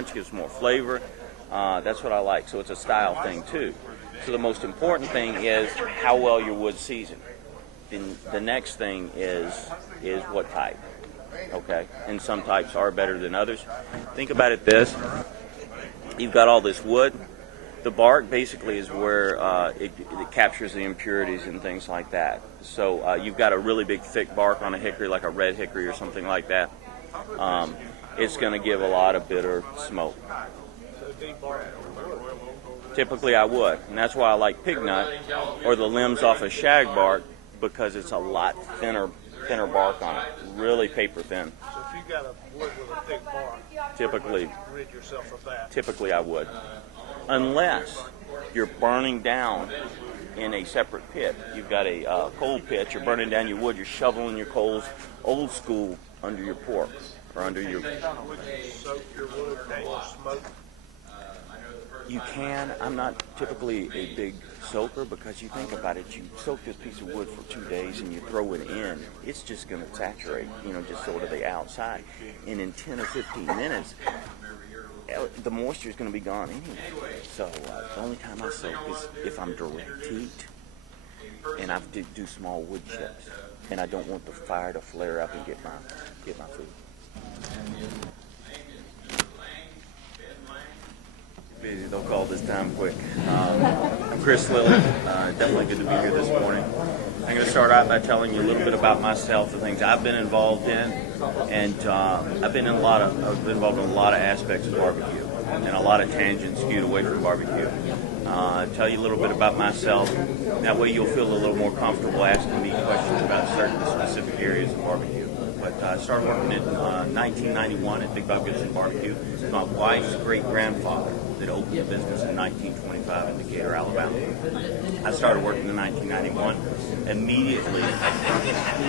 punch, gives more flavor. That's what I like. So it's a style thing too. So the most important thing is how well your wood's seasoned. Then the next thing is what type. Okay, and some types are better than others. Think about it this: you've got all this wood. The bark basically is where it captures the impurities and things like that. So you've got a really big thick bark on a hickory, like a red hickory or something like that. It's going to give a lot of bitter smoke. Typically I would, and that's why I like pig nut or the limbs off of shag bark, because it's a lot thinner bark on it, really paper thin. So if you got a wood with a thick bark, typically rid yourself of that. Typically I would, unless you're burning down in a separate pit. You've got a coal pit, you're burning down your wood, you're shoveling your coals old school under your pork or under your... Would you soak your wood or smoke? You can. I'm not typically a big soaker, because you think about it, you soak this piece of wood for 2 days and you throw it in, it's just going to saturate, just sort of the outside. And in 10 or 15 minutes, the moisture is going to be gone anyway. So the only time I soak is if I'm direct heat and I do small wood chips, and I don't want the fire to flare up and get my food. Busy, they'll call this time quick. I'm Chris Lilly. Definitely good to be here this morning. I'm going to start out by telling you a little bit about myself, the things I've been involved in, and I've been involved in a lot of aspects of barbecue, and a lot of tangents skewed away from barbecue. Tell you a little bit about myself. That way you'll feel a little more comfortable asking me questions about certain specific areas of barbecue. But I started working in 1991 at Big Gibson Barbecue. My wife's great-grandfather that opened the business in 1925 in Decatur, Alabama. I started working in 1991. Immediately,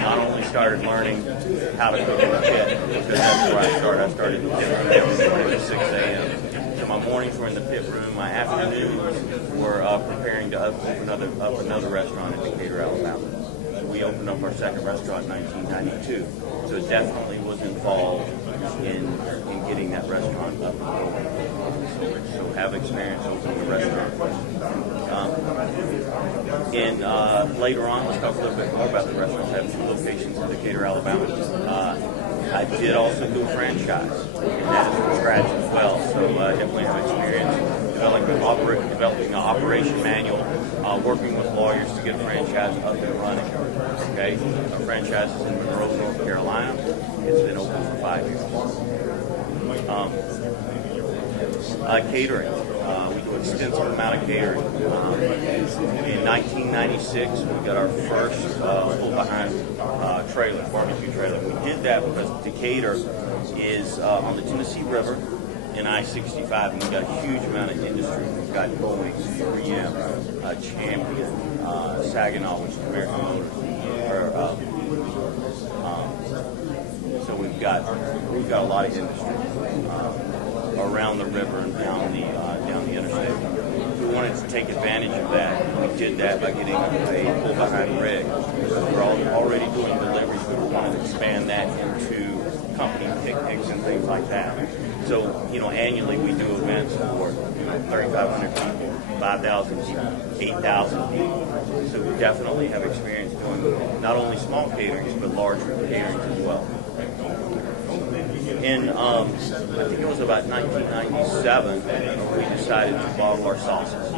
not only started learning how to cook in the pit, because that's where I started. I started in the pit room every morning at 6 a.m. So my mornings were in the pit room. My afternoons were preparing to open up another restaurant in Decatur, Alabama. We opened up our second restaurant in 1992. So it definitely was involved in getting that restaurant up and going. So have experience opening a restaurant. Later on, let's talk a little bit more about the restaurants. I have 2 locations in Decatur, Alabama. I did also do a franchise, and that is from scratch as well. So definitely have experience developing an operation manual, working with lawyers to get a franchise up and running. Okay, our franchise is in Monroe, North Carolina. It's been open for 5 years. Catering. We do an extensive amount of catering. In 1996, we got our first pull-behind trailer, barbecue trailer. We did that because Decatur is on the Tennessee River in I-65, and we've got a huge amount of industry. We've got Boeing, 3M, Champion, Saginaw, which is American Motors. So we've got a lot of industry around the river and down the interstate. We wanted to take advantage of that. We did that by getting a pull-behind rig. We're already doing deliveries, but we wanted to expand that into company picnics and things like that. So, annually we do events for 3,500 people, 5,000 people, 8,000 people. So we definitely have experience doing not only small caterings, but larger caterings as well. In, I think it was about 1997, we decided to bottle our sauces.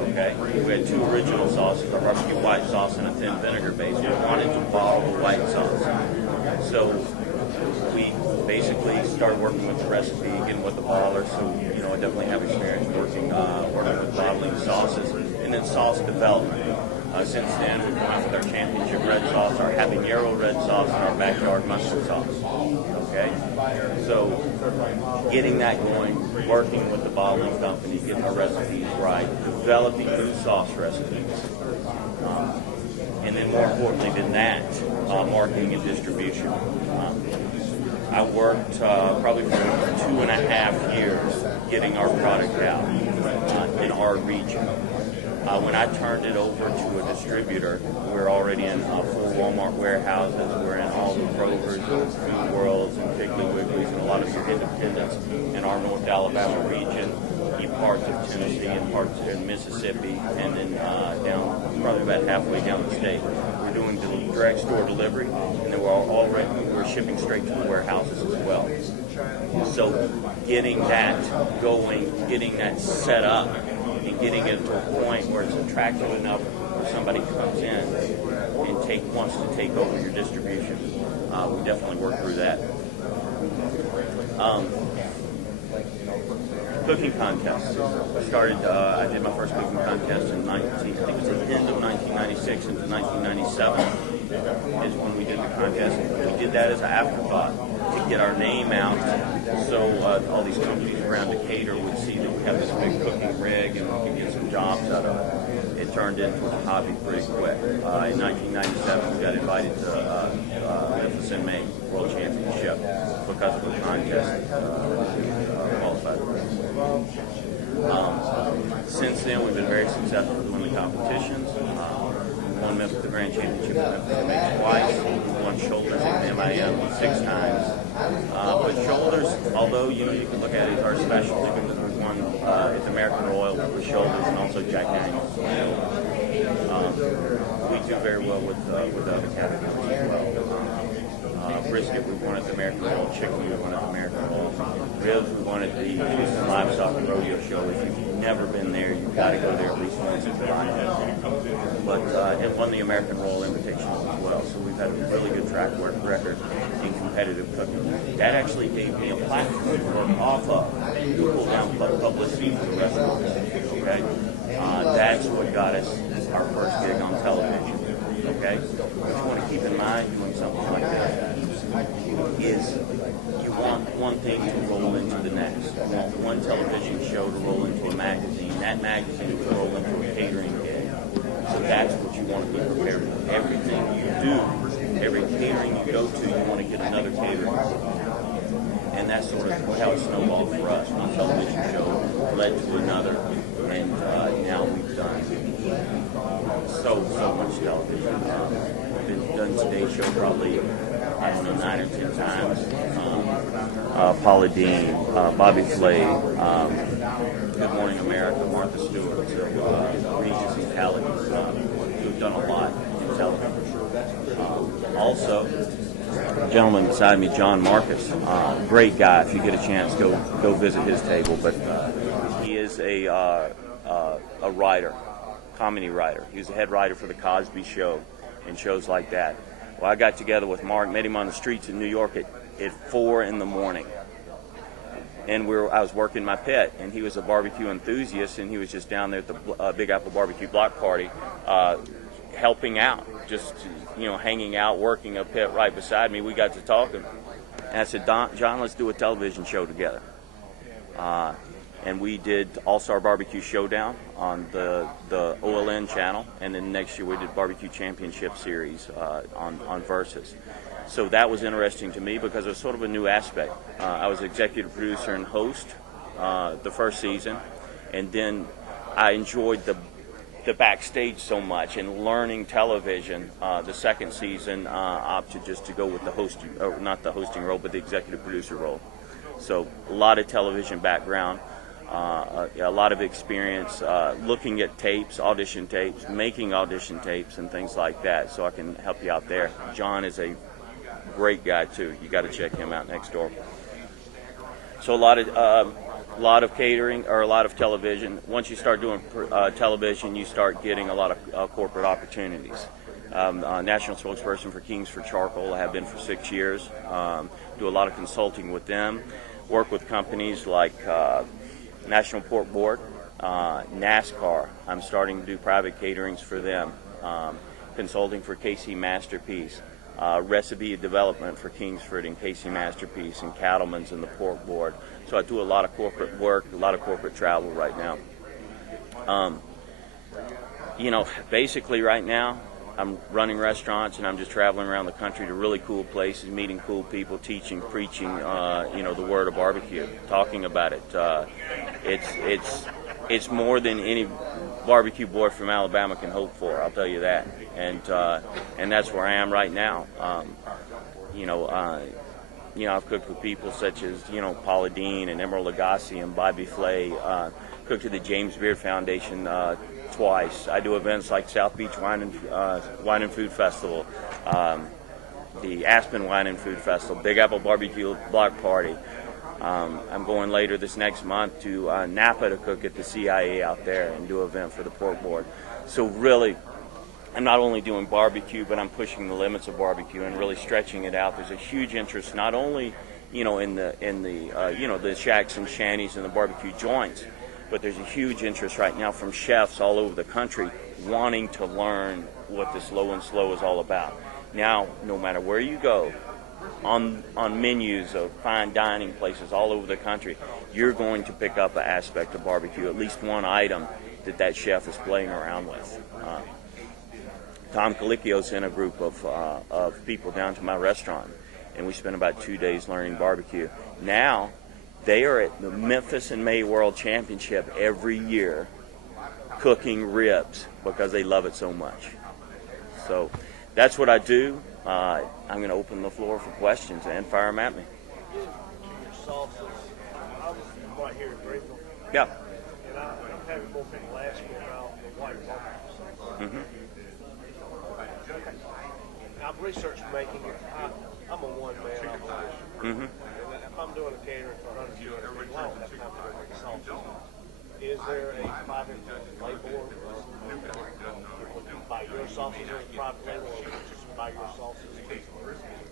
Okay, we had 2 original sauces, a barbecue white sauce and a thin vinegar base. We wanted to bottle the white sauce. So we basically started working with the recipe, getting with the bottler. So, I definitely have experience working with bottling sauces. And then sauce development. Since then, we've come out with our championship red sauce, our habanero red sauce, and our backyard mustard sauce. Okay? So, getting that going, working with the bottling company, getting our recipes right, developing new sauce recipes. And then more importantly than that, marketing and distribution. I worked probably for 2.5 years getting our product out in our region. When I turned it over to a distributor, we were already in 4 Walmart warehouses. We're in all the Kroger's and Food Worlds and Piggly Wigglies and a lot of your independents in our North Alabama region, in parts of Tennessee and parts in Mississippi, and then down probably about halfway down the state. We're doing the direct store delivery, and then we're shipping straight to the warehouses as well. So getting that going, getting that set up, and getting it to a point where it's attractive enough where somebody comes in and wants to take over your distribution. We definitely work through that. Cooking contests. I did my first cooking contest in I think it was the end of 1996 into 1997 is when we did the contest. We did that as an afterthought to get our name out, so all these companies around Decatur would see that we have this big cooking rig and we could get some jobs out of it. It turned into a hobby pretty quick. In 1997, we got invited to Memphis in May World Championship because of the contest. Qualified. Since then, we've been very successful in the competitions. Won Memphis the Grand Championship in Memphis twice. We won shoulders at MIM 6 times. But shoulders, although you can look at it as our specialty, because we won at the American Royal with shoulders and also Jack Daniels. We do very well with other categories as well. Brisket, we won at the American Royal. Chicken, we won at the American Royal. Ribs, we won at the Houston Livestock and Rodeo Show. If you've never been there, you've got to go there at least once in your life. But it won the American Royal Invitational as well. So we've had a really good track record in competitive cooking. That actually gave me a platform to work off of to pull down publicity for the restaurant. Okay, that's what got us our first gig on television. Okay, what you want to keep in mind doing something like that is you want one thing to roll into the next. You want one television show to roll into a magazine. That magazine to roll into a catering gig. So that's what you want to be prepared for. Everything you do, every catering you go to, you want to get another catering. And that's sort of how it snowballed for us. One television show led to another, and now we've done so much television. We've done stage show probably, 9 or 10 times. Paula Dean, Bobby Flay, Good Morning America, Martha Stewart, Regis and Callie. We've done a lot in television. Also, the gentleman beside me, John Marcus, great guy. If you get a chance, go visit his table. But he is a writer, comedy writer. He was the head writer for the Cosby Show and shows like that. Well, I got together with Mark, met him on the streets in New York at 4 in the morning. And I was working my pit, and he was a barbecue enthusiast, and he was just down there at the Big Apple Barbecue Block Party helping out, just, hanging out, working a pit right beside me. We got to talking. And I said, John, let's do a television show together. And we did All-Star Barbecue Showdown on the OLN channel, and then next year we did Barbecue Championship Series on Versus. So that was interesting to me because it was sort of a new aspect. I was executive producer and host the first season, and then I enjoyed the backstage so much and learning television. The second season opted just to go with the hosting, or not the hosting role, but the executive producer role. So a lot of television background. A lot of experience looking at tapes, audition tapes, making audition tapes, and things like that. So I can help you out there. John is a great guy too. You got to check him out next door. So a lot of catering or a lot of television. Once you start doing television, you start getting a lot of corporate opportunities. National spokesperson for Kings for Charcoal. I have been for 6 years. Do a lot of consulting with them. Work with companies like National Pork Board, NASCAR. I'm starting to do private caterings for them. Consulting for KC Masterpiece. Recipe development for Kingsford and KC Masterpiece and Cattleman's and the Pork Board. So I do a lot of corporate work, a lot of corporate travel right now. Basically right now, I'm running restaurants and I'm just traveling around the country to really cool places, meeting cool people, teaching, preaching, the word of barbecue, talking about it. it's more than any barbecue boy from Alabama can hope for. I'll tell you that. And that's where I am right now. I've cooked with people such as Paula Dean and Emerald Lagasse and Bobby Flay. Cooked at the James Beard Foundation twice. I do events like South Beach Wine and Food Festival, the Aspen Wine and Food Festival, Big Apple Barbecue Block Party. I'm going later this next month to Napa to cook at the CIA out there and do an event for the pork board. So really, I'm not only doing barbecue, but I'm pushing the limits of barbecue and really stretching it out. There's a huge interest, not only in the shacks and shanties and the barbecue joints, but there's a huge interest right now from chefs all over the country wanting to learn what this low and slow is all about. Now, no matter where you go, on menus of fine dining places all over the country, you're going to pick up an aspect of barbecue, at least one item that chef is playing around with. Tom Colicchio sent a group of people down to my restaurant, and we spent about 2 days learning barbecue. Now, they are at the Memphis and May World Championship every year cooking ribs because they love it so much. So that's what I do. I'm going to open the floor for questions and fire them at me. Sauces. I'm right here in Greenville. Yeah. And I'm having more people ask me about the white barbecue sauce. I've researched making it. I'm a one-man operation. And if I'm doing a catering for 100 people, I don't have time to make sauces. Is there a private label buy your sauces or a private label, or just buy your sauces to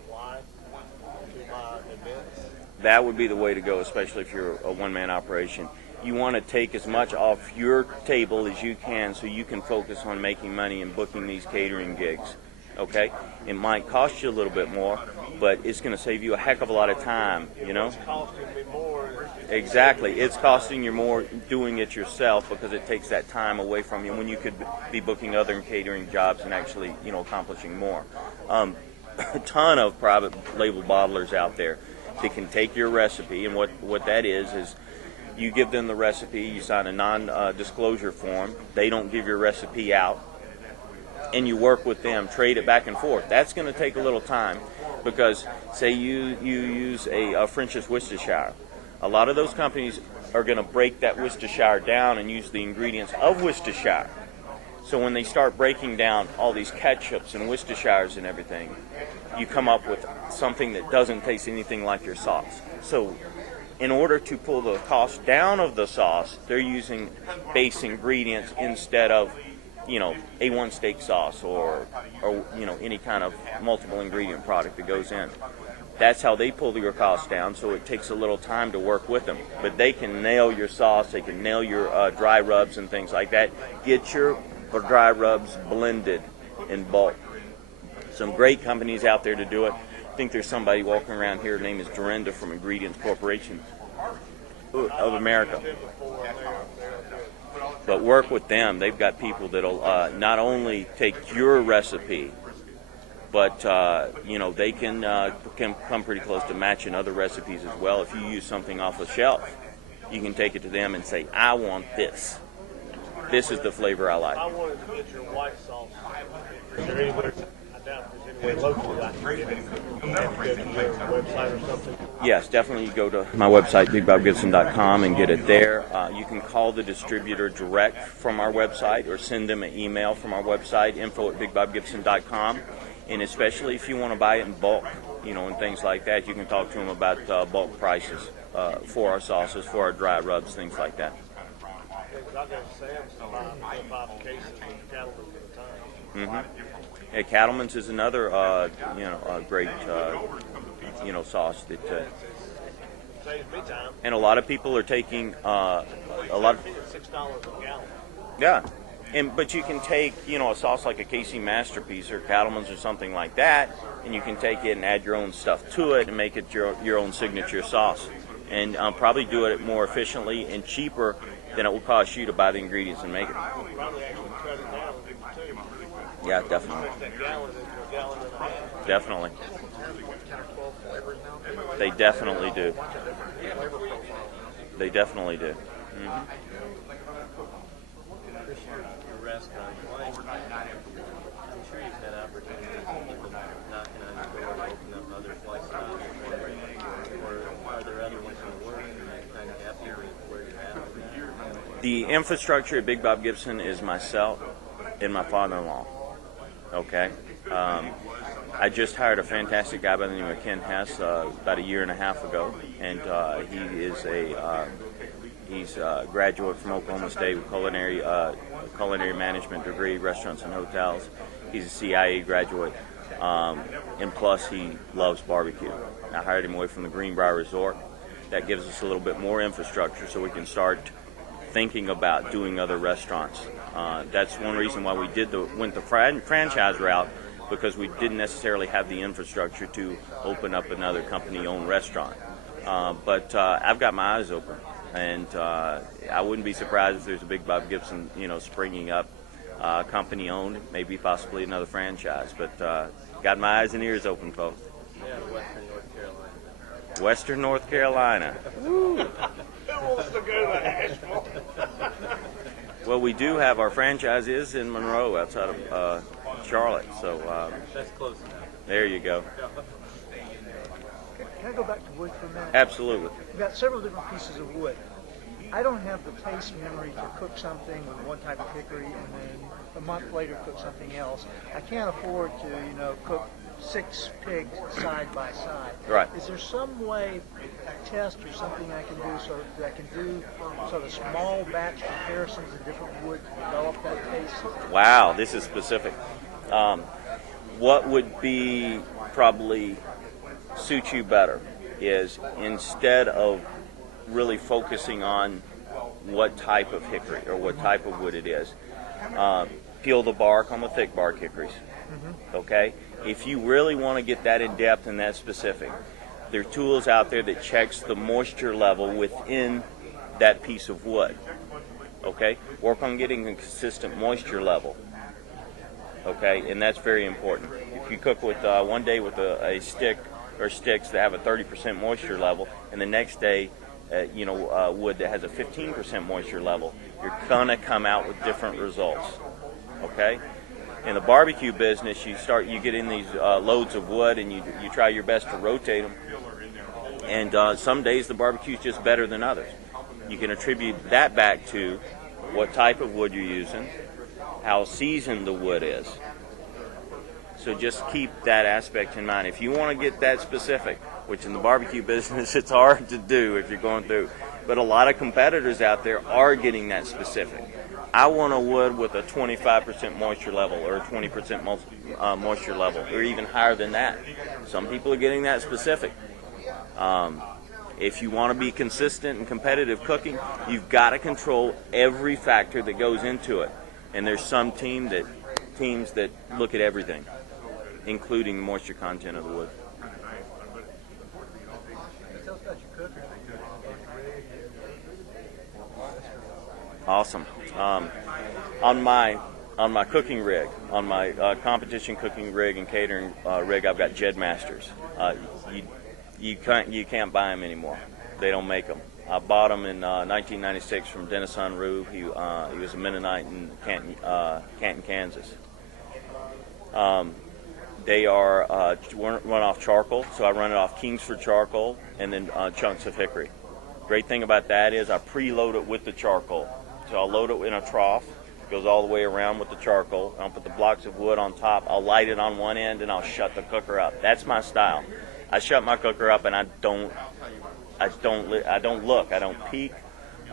supply to my events? That would be the way to go, especially if you're a one-man operation. You want to take as much off your table as you can so you can focus on making money and booking these catering gigs. Okay? It might cost you a little bit more, but it's going to save you a heck of a lot of time, It's costing me more. Exactly. It's costing you more doing it yourself because it takes that time away from you when you could be booking other catering jobs and actually, accomplishing more. A ton of private label bottlers out there that can take your recipe, and what that is you give them the recipe, you sign a non-disclosure form, they don't give your recipe out, and you work with them, trade it back and forth. That's going to take a little time because, say you use a French's Worcestershire. A lot of those companies are going to break that Worcestershire down and use the ingredients of Worcestershire. So when they start breaking down all these ketchups and Worcestershires and everything, you come up with something that doesn't taste anything like your sauce. So in order to pull the cost down of the sauce, they're using base ingredients instead of A1 steak sauce or any kind of multiple ingredient product that goes in. That's how they pull your costs down, so it takes a little time to work with them. But they can nail your sauce, they can nail your dry rubs and things like that. Get your dry rubs blended in bulk. Some great companies out there to do it. I think there's somebody walking around here, her name is Dorinda from Ingredients Corporation of America. But work with them. They've got people that'll not only take your recipe, but they can come pretty close to matching other recipes as well. If you use something off the shelf, you can take it to them and say, I want this. This is the flavor I like. I wanted to get your white sauce. Is there anywhere? I doubt there's anywhere locally I can get it. You have to go to your website or something? Yes, definitely. You go to my website, bbqtv.com, and get it there. You can call the distributor direct from our website or send them an email from our website, info@bigbobgibson.com. And especially if you want to buy it in bulk, and things like that, you can talk to them about bulk prices for our sauces, for our dry rubs, things like that. I got Sam's to buy 5 cases of Cattleman's at a time. Yeah, Cattleman's is another, a great, sauce that. Saves me time. And a lot of people are taking a lot of. $6 a gallon. Yeah. But you can take, a sauce like a Casey Masterpiece or Cattleman's or something like that, and you can take it and add your own stuff to it and make it your own signature sauce. And probably do it more efficiently and cheaper than it will cost you to buy the ingredients and make it. Probably actually cut it down too. Yeah, definitely. Make that gallon into a gallon and a half. Definitely. They definitely do. They definitely do. Chris, your restaurant, I'm sure you've had opportunities of people knocking on your door to open up other flight styles, or are there other ones in the works, and you're kind of happy with where you're at with that? The infrastructure at Big Bob Gibson is myself and my father-in-law. Okay. I just hired a fantastic guy by the name of Ken Hess about a year and a half ago, and he's a graduate from Oklahoma State with culinary management degree, restaurants and hotels. He's a CIA graduate, and plus he loves barbecue. I hired him away from the Greenbrier Resort. That gives us a little bit more infrastructure so we can start thinking about doing other restaurants. That's one reason why we went the franchise route, because we didn't necessarily have the infrastructure to open up another company-owned restaurant. But I've got my eyes open, and I wouldn't be surprised if there's a Big Bob Gibson, springing up, company-owned, maybe possibly another franchise. But got my eyes and ears open, folks. Yeah, Western North Carolina. Western North Carolina. Who wants to go to Asheville? Well, we do have our franchise is in Monroe, outside of Charlotte. So That's close enough. there you go. Can I go back to wood for a minute? Absolutely. We've got several different pieces of wood. I don't have the taste memory to cook something with one type of hickory and then a month later cook something else. I can't afford to, cook 6 pigs side by side. Right. Is there some way, a test or something I can do so that I can do sort of small batch comparisons of different wood to develop that taste? Wow, this is specific. What would be probably suit you better is, instead of really focusing on what type of hickory or what type of wood it is, peel the bark on the thick bark hickories. Okay? If you really want to get that in depth and that specific, there are tools out there that checks the moisture level within that piece of wood. Okay? Work on getting a consistent moisture level. Okay? And that's very important. If you cook with one day with a stick or sticks that have a 30% moisture level, and the next day wood that has a 15% moisture level, you're gonna come out with different results. Okay? In the barbecue business, you get in these loads of wood, and you try your best to rotate them. And some days the barbecue is just better than others. You can attribute that back to what type of wood you're using, how seasoned the wood is. So just keep that aspect in mind. If you want to get that specific, which in the barbecue business it's hard to do if you're going through, but a lot of competitors out there are getting that specific. I want a wood with a 25% moisture level or a 20% moisture level, or even higher than that. Some people are getting that specific. If you want to be consistent and competitive cooking, you've got to control every factor that goes into it. And there's some teams that look at everything, including the moisture content of the wood. Tell us about your cooking. Awesome. On my cooking rig, on my competition cooking rig and catering rig, I've got Jed Masters. You can't buy them anymore. They don't make them. I bought them in 1996 from Dennis Unruh. He was a Mennonite in Canton, Kansas. They are run off charcoal, so I run it off Kingsford charcoal and then chunks of hickory. Great thing about that is I preload it with the charcoal. So I'll load it in a trough, goes all the way around with the charcoal. I'll put the blocks of wood on top. I'll light it on one end, and I'll shut the cooker up. That's my style. I shut my cooker up, and I don't look. I don't peek.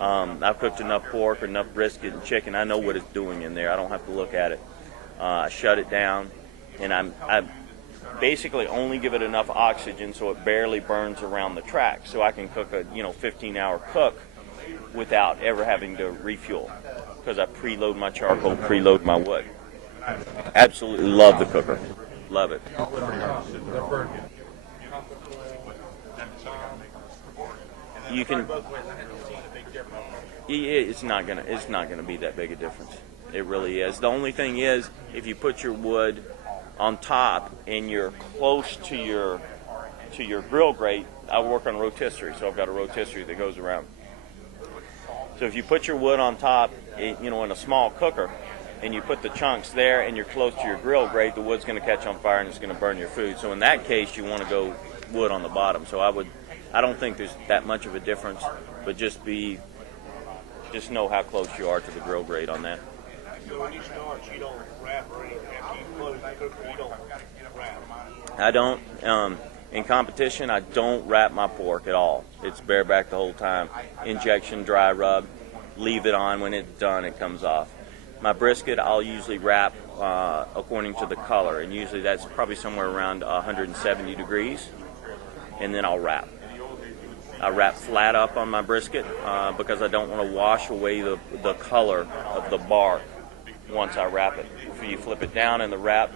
I've cooked enough pork or enough brisket and chicken. I know what it's doing in there. I don't have to look at it. I shut it down, and I basically only give it enough oxygen so it barely burns around the track, so I can cook a 15-hour cook without ever having to refuel, because I preload my charcoal, preload my wood. Absolutely love the cooker. Love it. You can. It's not gonna be that big a difference. It really is. The only thing is, if you put your wood on top and you're close to your grill grate, I work on rotisserie, so I've got a rotisserie that goes around. So if you put your wood on top, in a small cooker, and you put the chunks there and you're close to your grill grate, the wood's going to catch on fire and it's going to burn your food. So in that case, you want to go wood on the bottom. So I don't think there's that much of a difference, but just know how close you are to the grill grate on that. So when you start, you don't wrap or anything. After you close the cooker, you don't wrap. I don't. In competition, I don't wrap my pork at all. It's bareback the whole time. Injection, dry rub, leave it on. When it's done, it comes off. My brisket, I'll usually wrap according to the color, and usually that's probably somewhere around 170 degrees, and then I'll wrap. I wrap flat up on my brisket because I don't want to wash away the color of the bark once I wrap it. If you flip it down in the wrap,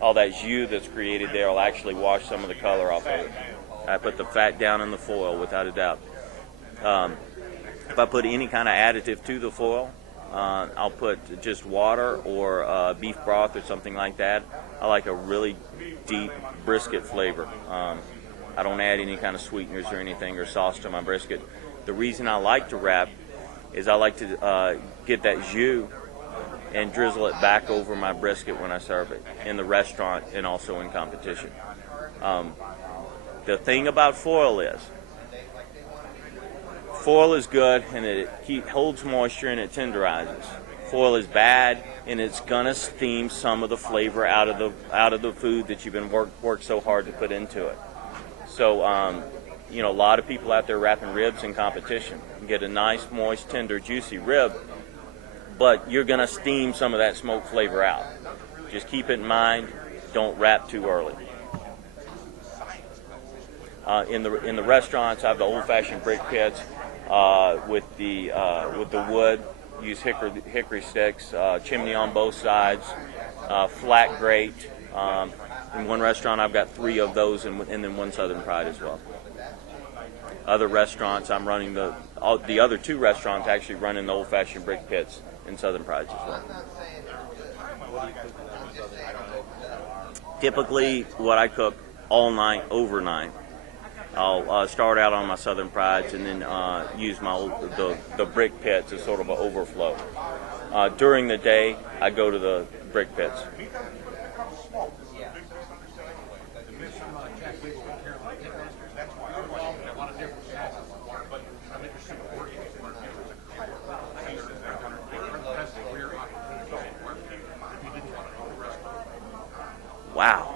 all that jus that's created there will actually wash some of the color off of it. I put the fat down in the foil without a doubt. If I put any kind of additive to the foil, I'll put just water or beef broth or something like that. I like a really deep brisket flavor. I don't add any kind of sweeteners or anything or sauce to my brisket. The reason I like to wrap is I like to get that jus and drizzle it back over my brisket when I serve it in the restaurant and also in competition. The thing about foil is good and it holds moisture and it tenderizes. Foil is bad and it's gonna steam some of the flavor out of the food that you've been worked so hard to put into it. So a lot of people out there wrapping ribs in competition. You get a nice, moist, tender, juicy rib, but you're going to steam some of that smoke flavor out. Just keep it in mind. Don't wrap too early. In the restaurants, I have the old-fashioned brick pits with the wood. Use hickory sticks, chimney on both sides, flat grate. In one restaurant, I've got 3 of those, and then one Southern Pride as well. Other restaurants, I'm running the other 2 restaurants actually running the old-fashioned brick pits and Southern Prides as well. Typically, what I cook all night, overnight. I'll start out on my Southern Prides and then use the brick pits as sort of an overflow. During the day, I go to the brick pits. Wow,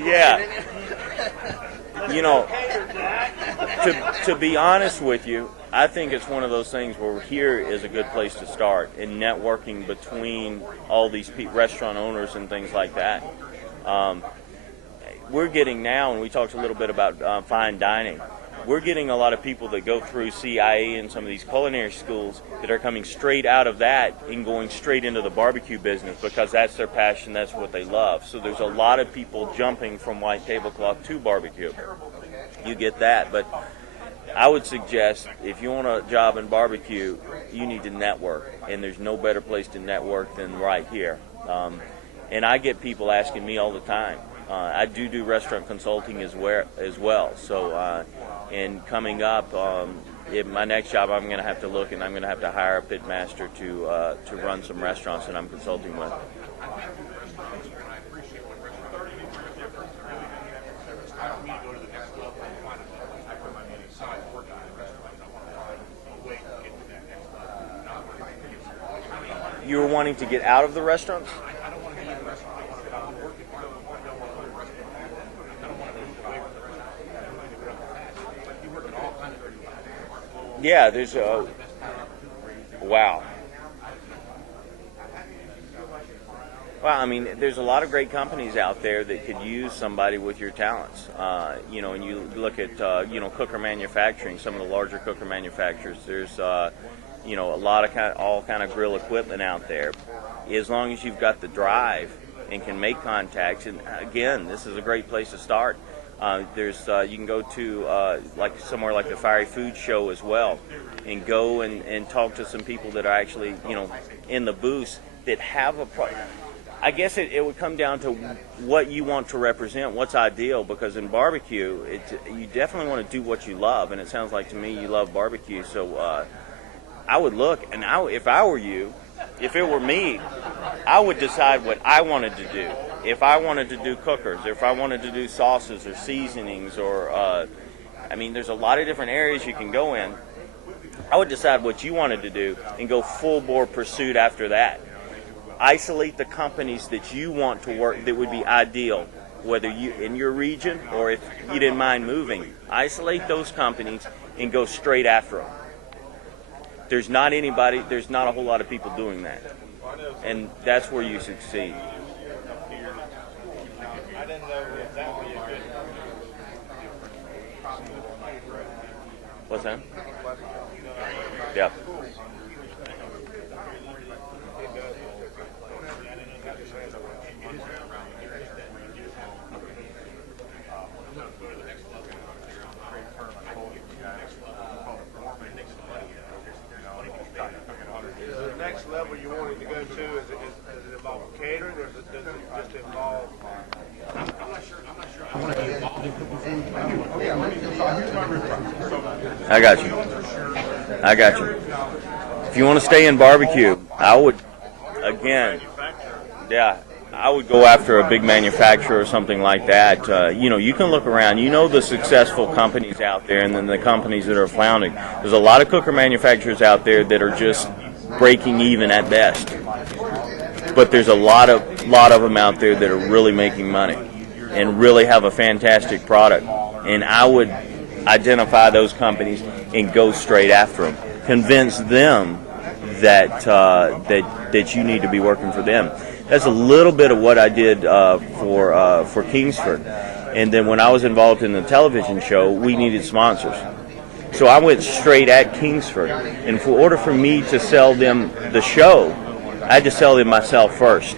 yeah. To be honest with you, I think it's one of those things where here is a good place to start in networking between all these restaurant owners and things like that. We're getting now, and we talked a little bit about fine dining, we're getting a lot of people that go through CIA and some of these culinary schools that are coming straight out of that and going straight into the barbecue business because that's their passion, that's what they love. So there's a lot of people jumping from white tablecloth to barbecue. You get that, but I would suggest if you want a job in barbecue, you need to network, and there's no better place to network than right here. And I get people asking me all the time. I do restaurant consulting as well. So, and coming up, in my next job, I'm going to have to look, and I'm going to have to hire a pit master to run some restaurants that I'm consulting with. You were wanting to get out of the restaurants? Yeah, there's a wow. Well, I mean, there's a lot of great companies out there that could use somebody with your talents. And you look at cooker manufacturing, some of the larger cooker manufacturers. There's a lot of all kind of grill equipment out there. As long as you've got the drive and can make contacts, and again, this is a great place to start. You can go to like somewhere like the Fiery Food Show as well, and go and talk to some people that are actually in the booths that have a product. I guess it would come down to what you want to represent, what's ideal, because in barbecue, you definitely want to do what you love, and it sounds like to me you love barbecue. So I would look, and if I were you, if it were me, I would decide what I wanted to do. If I wanted to do cookers, if I wanted to do sauces or seasonings, or I mean, there's a lot of different areas you can go in. I would decide what you wanted to do and go full bore pursuit after that. Isolate the companies that you want to work that would be ideal, whether you in your region or if you didn't mind moving. Isolate those companies and go straight after them. There's not a whole lot of people doing that, and that's where you succeed. I didn't know if that would be a good. What's that? Yeah. Is the next level you wanting to go to, does it involve catering, or does it just involve? I got you. If you want to stay in barbecue, I would go after a big manufacturer or something like that. You can look around. You know the successful companies out there, and then the companies that are floundering. There's a lot of cooker manufacturers out there that are just breaking even at best. But there's a lot of them out there that are really making money and really have a fantastic product. And I would identify those companies and go straight after them. Convince them that you need to be working for them. That's a little bit of what I did for Kingsford. And then when I was involved in the television show, we needed sponsors. So I went straight at Kingsford. And in order for me to sell them the show, I had to sell them myself first.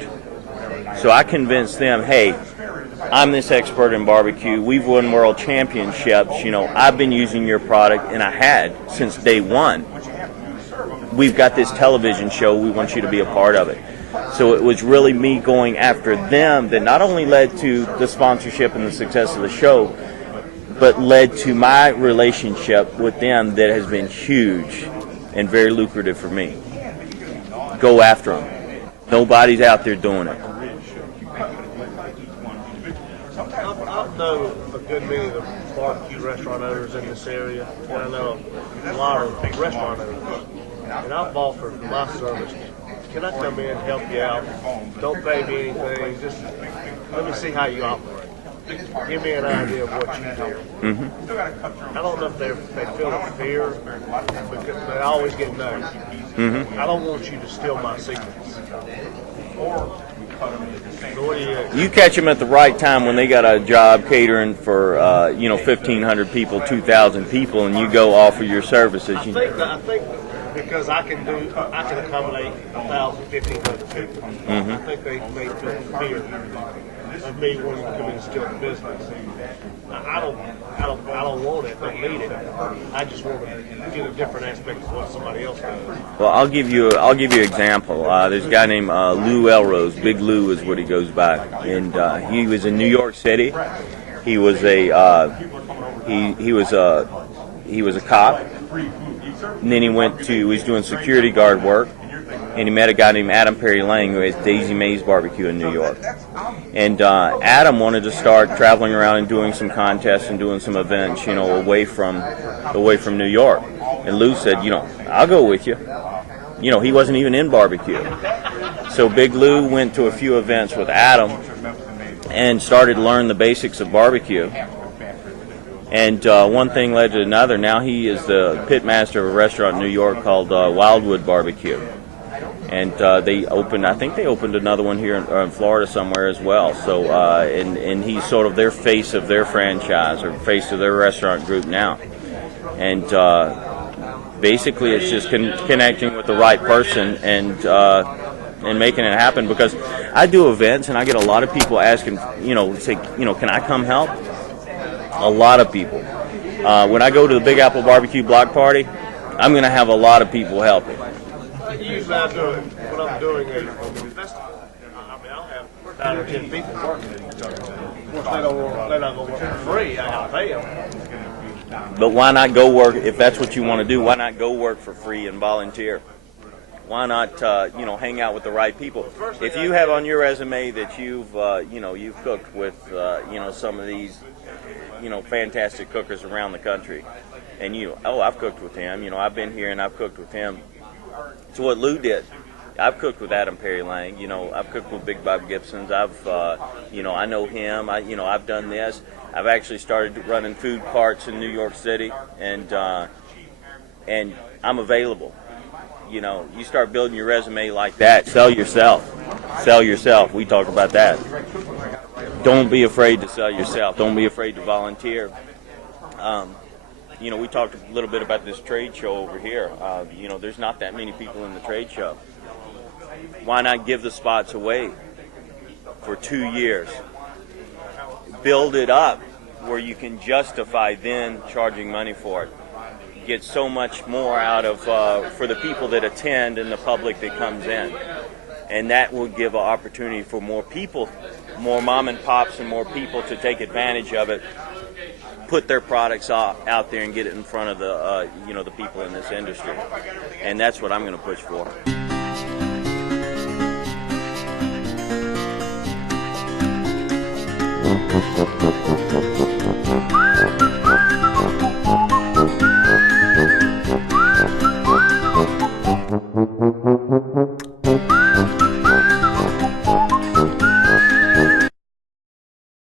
So I convinced them, hey, I'm this expert in barbecue. We've won world championships. I've been using your product, and I had since day one. We've got this television show. We want you to be a part of it. So it was really me going after them that not only led to the sponsorship and the success of the show, but led to my relationship with them that has been huge and very lucrative for me. Go after them. Nobody's out there doing it. I know a good many of the barbecue restaurant owners in this area, and I know a lot of restaurant owners. And I've offered my service. Can I come in, help you out? Don't pay me anything. Just let me see how you operate. Give me an idea of what you do. Mm-hmm. I don't know if they feel a fear, because they always get no. Mm-hmm. I don't want you to steal my secrets. You catch them at the right time when they got a job catering for 1,500 people, 2,000 people, and you go offer your services. I think because I can accommodate 1,000, 1,500 people. Mm-hmm. I think they may feel fear of me wanting to come in and steal the business. I don't want it. Don't need it. I just want to get a different aspect of what somebody else does. Well, I'll give you an example. There's a guy named Lou Elrose. Big Lou is what he goes by, and he was in New York City. He was he was a cop. And then he was doing security guard work, and he met a guy named Adam Perry Lang, who has Daisy Mae's Barbecue in New York. And Adam wanted to start traveling around and doing some contests and doing some events, away from New York. And Lou said, I'll go with you. He wasn't even in barbecue. So Big Lou went to a few events with Adam and started to learn the basics of barbecue. And one thing led to another. Now he is the pit master of a restaurant in New York called Wildwood Barbecue. And I think they opened another one here in Florida somewhere as well. So, and he's sort of their face of their franchise, or face of their restaurant group now. And basically it's just connecting with the right person and making it happen. Because I do events and I get a lot of people asking, say, can I come help? A lot of people. When I go to the Big Apple Barbecue Block Party, I'm going to have a lot of people helping. Usually I do it when I'm doing a festival. I mean, I'll 9 or 10 people working. Of course, they're not going to work for free. I got to pay them. But why not go work, if that's what you want to do, why not go work for free and volunteer? Why not, hang out with the right people? If you have on your resume that you've cooked with, some of these, fantastic cookers around the country, and I've cooked with him, I've been here and I've cooked with him. It's what Lou did. I've cooked with Adam Perry Lang, I've cooked with Big Bob Gibson's. I know him. I've done this. I've actually started running food carts in New York City, and I'm available. You start building your resume like that. Sell yourself. Sell yourself. We talk about that. Don't be afraid to sell yourself. Don't be afraid to volunteer. We talked a little bit about this trade show over here. There's not that many people in the trade show. Why not give the spots away for 2 years? Build it up where you can justify then charging money for it. Get so much more out of for the people that attend and the public that comes in, and that will give an opportunity for more people, more mom and pops, and more people to take advantage of it, put their products out there and get it in front of the the people in this industry, and that's what I'm going to push for.